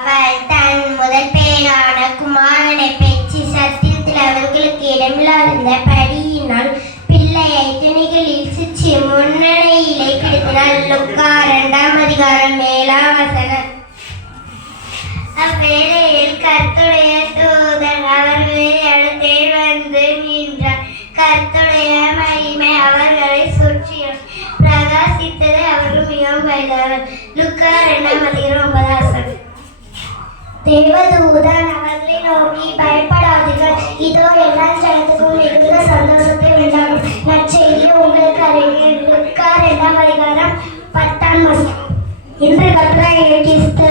அவள் தன் முதல் பேரான குமாரனை பெற்று சத்திரத்தில் அவர்களுக்கு இடமில்லாதிருந்தபடியினால் பிள்ளையை துணிகளில் சுற்றி முன்னணியிலே கிடத்தினாள். லூக்கா 2 அதிகாரம் 7 வசனம். அவ்வேளையில் கர்த்தருடைய தூதன் அவர்களை அடுத்தே வந்து நின்றார். கர்த்தருடைய மகிமை அவர்களை சுற்றியும் பிரகாசித்தது. அவர்கள் மிகவும் பயந்தார்கள். லூக்கா 2 அதிகாரம் 9 வசனம். தேவதூதன் அவர்களை நோக்கி, பயப்படாதீர்கள், இதோ எல்லா ஜனத்துக்கும் மிகுந்த சந்தோஷத்தை உண்டாகும் நற்செய்தியை உங்களுக்கு அறிவிக்கிறேன். லூக்கா 2 அதிகாரம் 10 வசனம். இன்று கர்த்தராகிய கிறிஸ்து